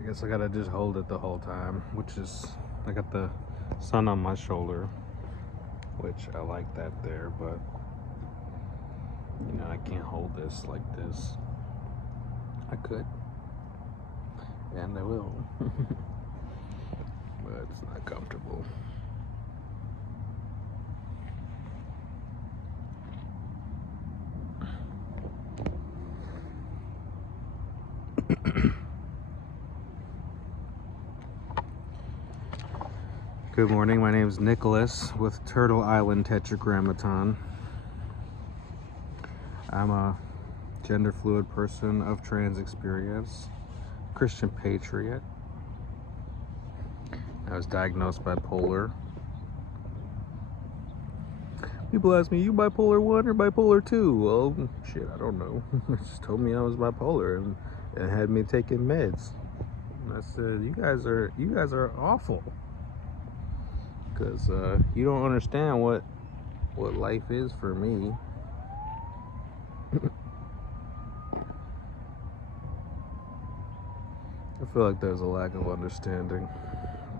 I guess I gotta just hold it the whole time, which is, I got the sun on my shoulder, which I like that there, but you know, I can't hold this like this. I could, and I will, but it's not comfortable. Good morning, my name is Nicholas with Turtle Island Tetragrammaton. I'm a gender fluid person of trans experience, Christian patriot. I was diagnosed bipolar. People ask me, you bipolar 1 or bipolar 2? Well, shit, I don't know. They just told me I was bipolar and had me taking meds. And I said, you guys are awful. Because you don't understand what life is for me. I feel like there's a lack of understanding.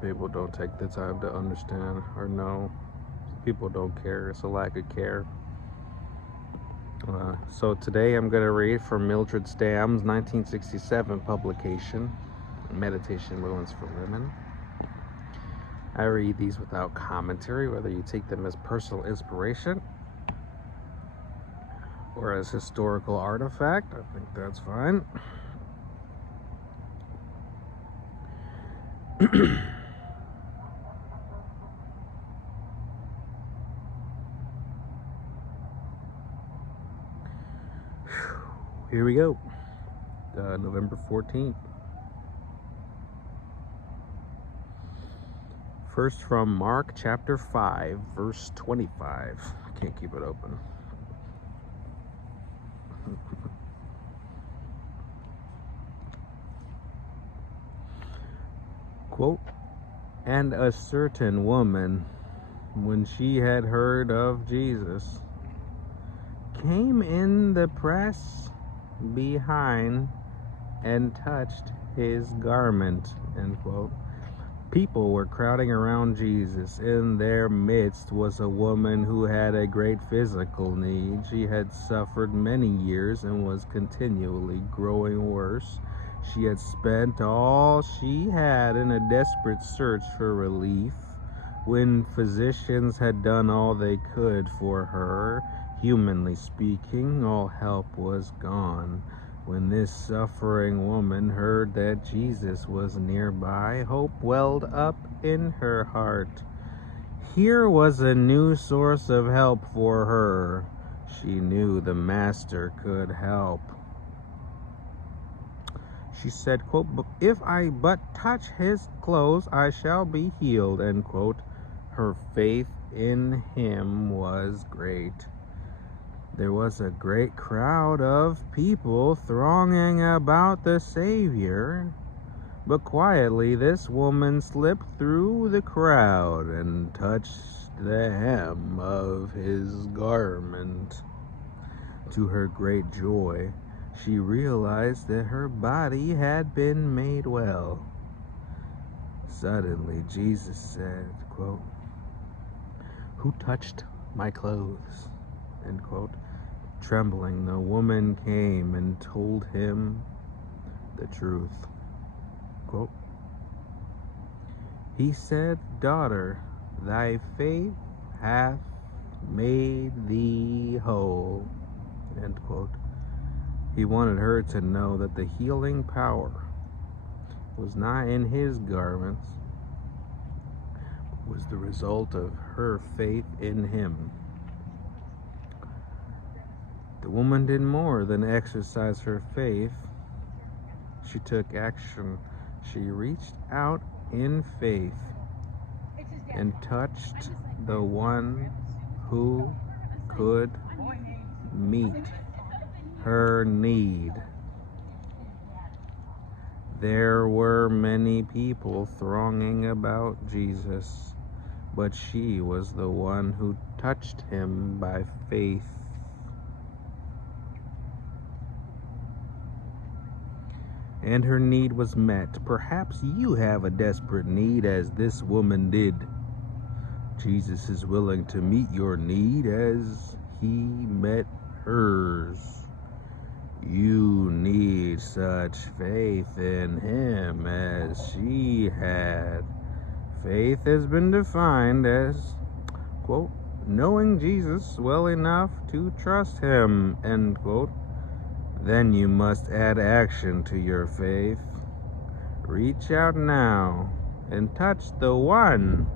People don't take the time to understand or know. People don't care. It's a lack of care. So today I'm going to read from Mildred Stamm's 1967 publication, Meditation Moments for Women. I read these without commentary, whether you take them as personal inspiration or as historical artifact. I think that's fine. Here we go. November 14th. First from Mark chapter 5, verse 25. I can't keep it open. Quote, "And a certain woman, when she had heard of Jesus, came in the press behind and touched his garment." End quote. People were crowding around Jesus. In their midst was a woman who had a great physical need. She had suffered many years and was continually growing worse. She had spent all she had in a desperate search for relief. When physicians had done all they could for her, humanly speaking, all help was gone. When this suffering woman heard that Jesus was nearby, hope welled up in her heart. Here was a new source of help for her. She knew the Master could help. She said, quote, "If I but touch his clothes, I shall be healed," end quote. Her faith in him was great. There was a great crowd of people thronging about the Savior, but quietly this woman slipped through the crowd and touched the hem of his garment. To her great joy, she realized that her body had been made well. Suddenly, Jesus said, quote, "Who touched my clothes?" End quote. Trembling, the woman came and told him the truth. Quote, He said, "Daughter, thy faith hath made thee whole." End quote. He wanted her to know that the healing power was not in his garments, but was the result of her faith in him. The woman did more than exercise her faith. She took action. She reached out in faith and touched the one who could meet her need. There were many people thronging about Jesus, but she was the one who touched him by faith. and her need was met. Perhaps you have a desperate need as this woman did. Jesus is willing to meet your need as he met hers. You need such faith in him as she had. Faith has been defined as, quote, knowing Jesus well enough to trust him, end quote. Then you must add action to your faith. Reach out now and touch the one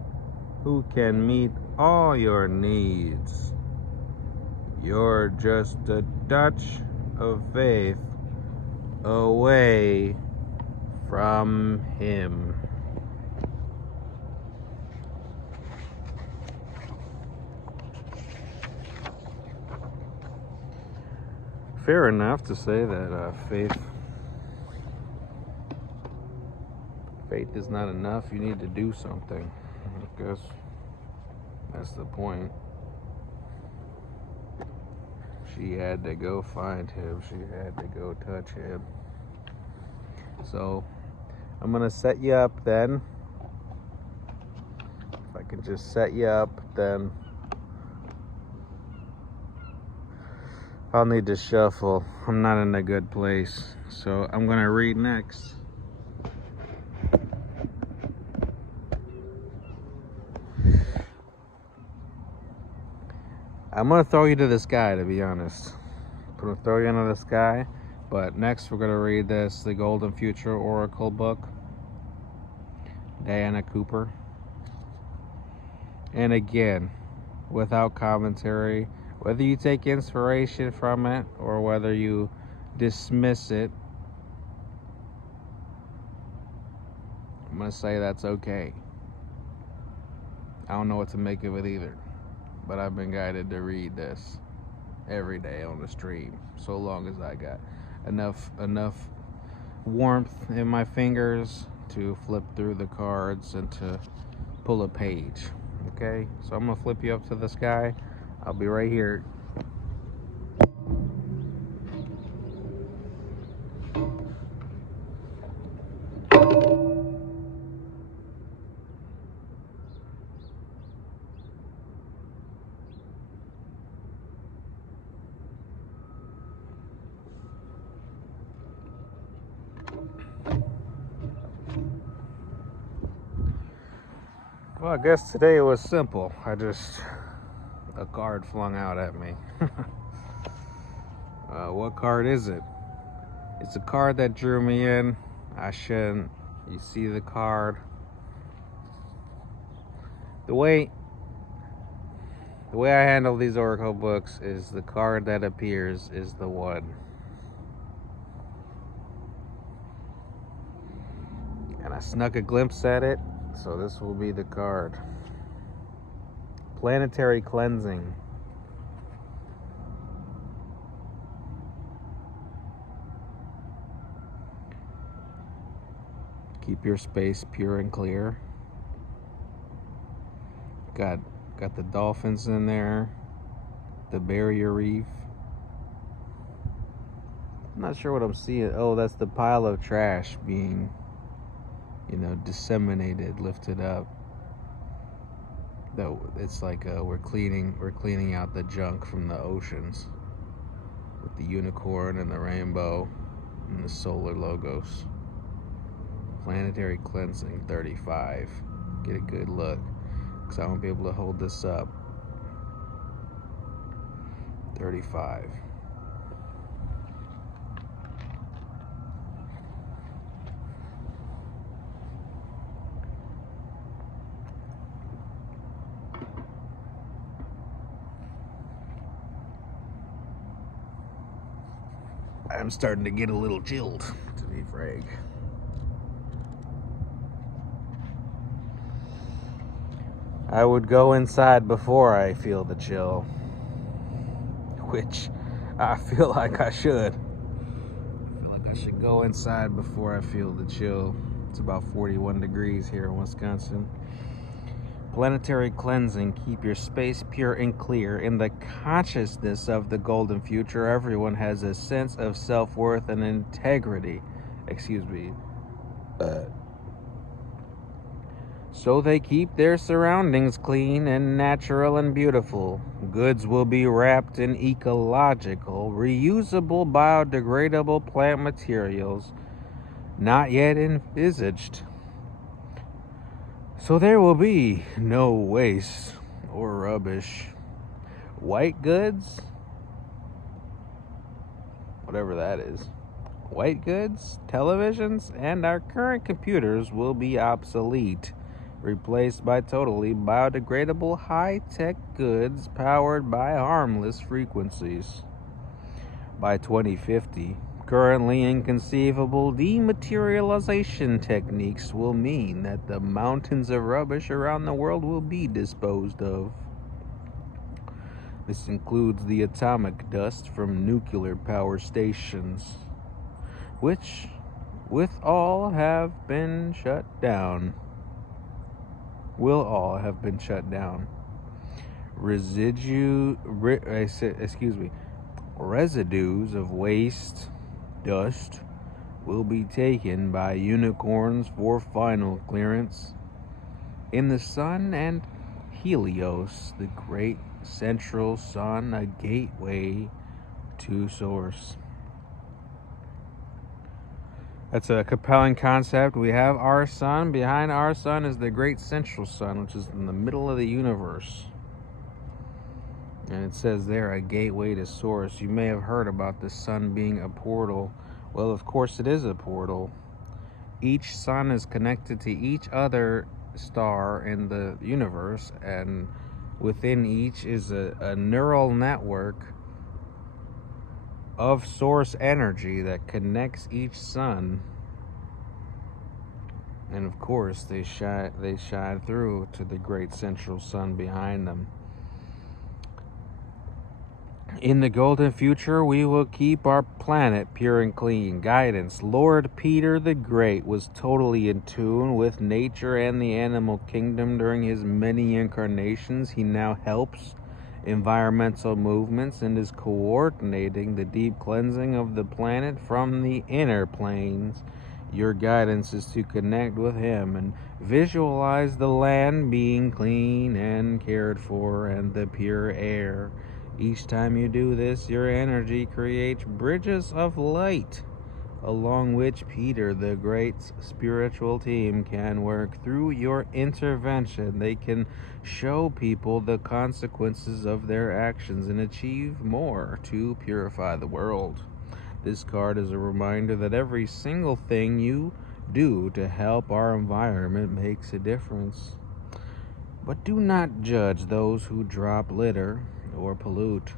who can meet all your needs. You're just a touch of faith away from him. Fair enough to say that faith is not enough. You need to do something. I guess that's the point. She had to go find him. She had to go touch him. So I'm gonna set you up then. If I can just set you up, then I'll need to shuffle. I'm not in a good place. So I'm gonna read next. I'm gonna throw you to the sky, to be honest. I'm gonna throw you into the sky. But next we're gonna read the Golden Future Oracle book. Diana Cooper. And again, without commentary, whether you take inspiration from it or whether you dismiss it, I'm gonna say that's okay. I don't know what to make of it either, but I've been guided to read this every day on the stream, so long as I got enough warmth in my fingers to flip through the cards and to pull a page. Okay, so I'm gonna flip you up to the sky. I'll be right here. Well, I guess today it was simple. A card flung out at me. What card is it? It's a card that drew me in. I shouldn't. You see the card. The way I handle these oracle books is the card that appears is the one. And I snuck a glimpse at it, so this will be the card. Planetary cleansing. Keep your space pure and clear. Got the dolphins in there, the barrier reef. I'm not sure what I'm seeing. Oh, that's the pile of trash being, disseminated, lifted up. Though it's like we're cleaning out the junk from the oceans with the unicorn and the rainbow and the solar logos. Planetary cleansing 35. Get a good look, because I won't be able to hold this up. 35. I'm starting to get a little chilled, to be frank. I would go inside before I feel the chill, which I feel like I should. I feel like I should go inside before I feel the chill. It's about 41 degrees here in Wisconsin. Planetary cleansing. Keep your space pure and clear. In the consciousness of the golden future, everyone has a sense of self-worth and integrity. excuse me, so they keep their surroundings clean and natural and beautiful. Goods will be wrapped in ecological, reusable, biodegradable plant materials not yet envisaged. So there will be no waste or rubbish. White goods, whatever that is, white goods, televisions, and our current computers will be obsolete, replaced by totally biodegradable high-tech goods powered by harmless frequencies. By 2050, currently inconceivable dematerialization techniques will mean that the mountains of rubbish around the world will be disposed of. This includes the atomic dust from nuclear power stations, which, with all have been shut down. Will all have been shut down. Residues of waste, dust, will be taken by unicorns for final clearance in the sun and Helios, the great central sun, a gateway to source. That's a compelling concept. We have our sun. Behind our sun is the great central sun, which is in the middle of the universe. And it says there, a gateway to source. You may have heard about the sun being a portal. Well, of course it is a portal. Each sun is connected to each other star in the universe, and within each is a neural network of source energy that connects each sun. And of course they shine through to the great central sun behind them. In the golden future, we will keep our planet pure and clean. Guidance. Lord Peter the Great was totally in tune with nature and the animal kingdom during his many incarnations. He now helps environmental movements and is coordinating the deep cleansing of the planet from the inner planes. Your guidance is to connect with him and visualize the land being clean and cared for and the pure air. Each time you do this, your energy creates bridges of light along which Peter the Great's spiritual team can work. Through your intervention, they can show people the consequences of their actions and achieve more to purify the world. This card is a reminder that every single thing you do to help our environment makes a difference. But do not judge those who drop litter or pollute,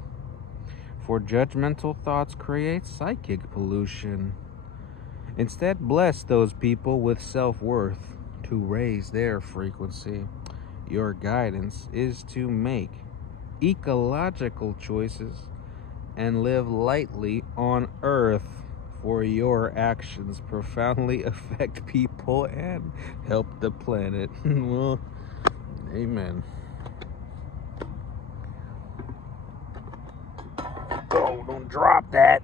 for judgmental thoughts create psychic pollution. Instead, bless those people with self-worth to raise their frequency. Your guidance is to make ecological choices and live lightly on earth, for your actions profoundly affect people and help the planet. Well, amen. Oh, don't drop that.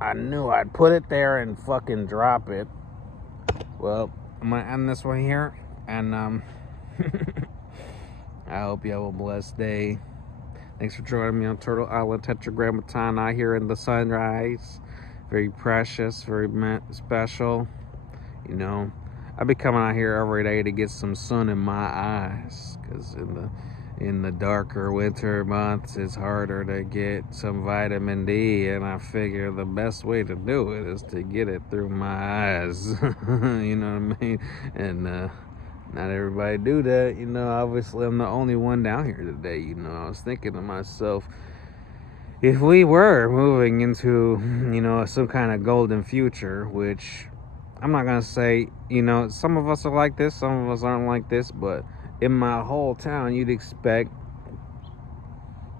I knew I'd put it there and fucking drop it. Well, I'm gonna end this one here, and I hope you have a blessed day. Thanks for joining me on Turtle Island Tetragrammaton out here in the sunrise. Very precious, very special. You know, I be coming out here every day to get some sun in my eyes, because in the darker winter months, it's harder to get some vitamin D, and I figure the best way to do it is to get it through my eyes. You know what I mean? And not everybody do that. You know, obviously I'm the only one down here today. You know, I was thinking to myself, if we were moving into, you know, some kind of golden future, which I'm not gonna say, you know, some of us are like this, some of us aren't like this, but in my whole town, you'd expect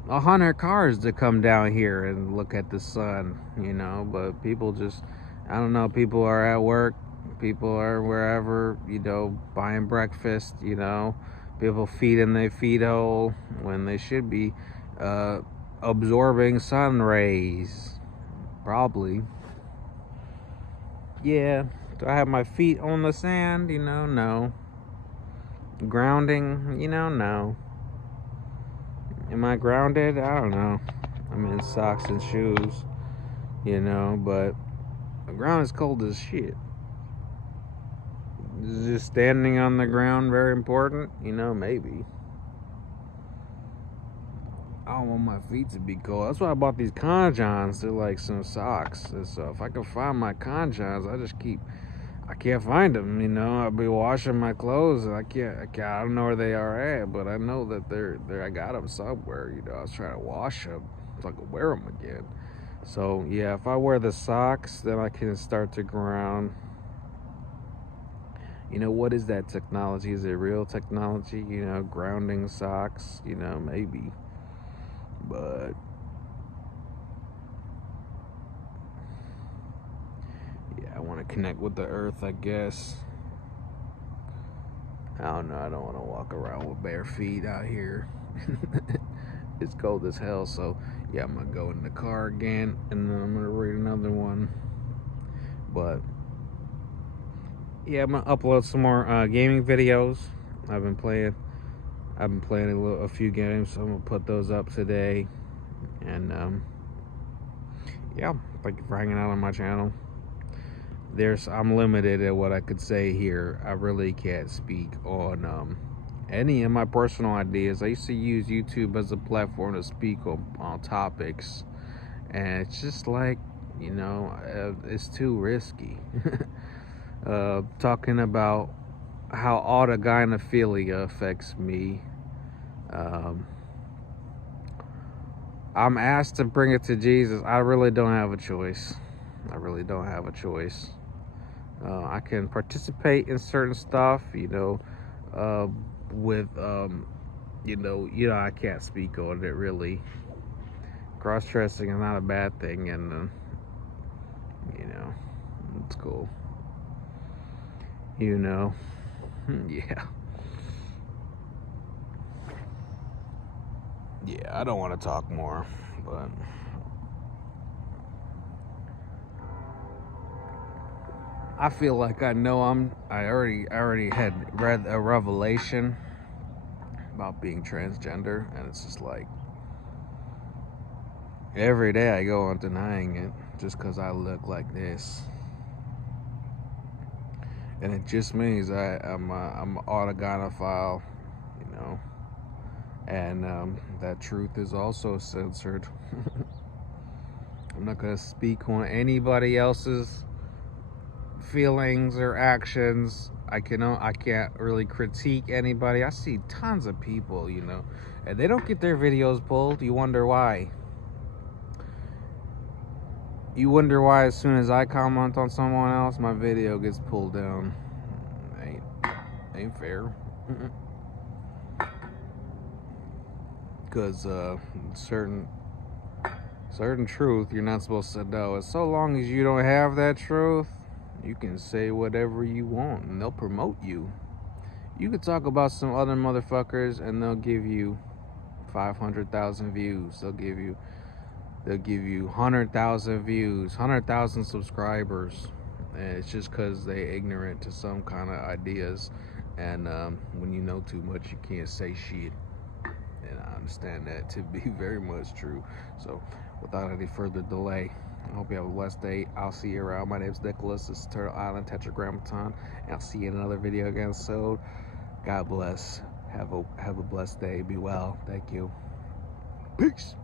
100 cars to come down here and look at the sun, you know. But people just, I don't know, people are at work, people are wherever, you know, buying breakfast, you know. People feeding their feed hole when they should be absorbing sun rays, probably. Yeah. Do I have my feet on the sand? No. Grounding? No. Am I grounded? I don't know. I'm in socks and shoes, but the ground is cold as shit. Is just standing on the ground very important? Maybe. I don't want my feet to be cold. That's why I bought these Conjons. They're like some socks. And so if I can find my Conjons, I can't find them, I'll be washing my clothes and I don't know where they are at, but I know that I got them somewhere, I was trying to wash them so I could wear them again. So yeah, if I wear the socks, then I can start to ground. What is that technology? Is it real technology? Grounding socks, maybe. But yeah, I want to connect with the earth, I guess. I don't know. I don't want to walk around with bare feet out here. It's cold as hell, so yeah, I'm gonna go in the car again, and then I'm gonna read another one. But yeah, I'm gonna upload some more gaming videos. I've been playing a few games, so I'm gonna put those up today. And yeah, thank you for hanging out on my channel. I'm limited at what I could say here. I really can't speak on any of my personal ideas. I used to use YouTube as a platform to speak on topics, and it's just like, it's too risky. Talking about how autogynephilia affects me. I'm asked to bring it to Jesus. I really don't have a choice. I can participate in certain stuff, with I can't speak on it really. Cross-dressing is not a bad thing, and it's cool. Yeah. Yeah, I don't want to talk more, but I feel like I know I already had read a revelation about being transgender, and it's just like every day I go on denying it just because I look like this, and it just means I'm an autogynephile, and that truth is also censored. I'm not gonna speak on anybody else's feelings or actions. I can't really critique anybody. I see tons of people, and they don't get their videos pulled. You wonder why. As soon as I comment on someone else, my video gets pulled down. Ain't fair. Because certain truth you're not supposed to know. And so long as you don't have that truth, you can say whatever you want and they'll promote you. You could talk about some other motherfuckers and they'll give you 500,000 views. They'll give you 100,000 views, 100,000 subscribers. And it's just because they're ignorant to some kind of ideas. And when you know too much, you can't say shit. And I understand that to be very much true. So without any further delay, I hope you have a blessed day. I'll see you around. My name's Nicholas. This is Turtle Island Tetragrammaton. And I'll see you in another video again soon. God bless. Have a blessed day. Be well. Thank you. Peace.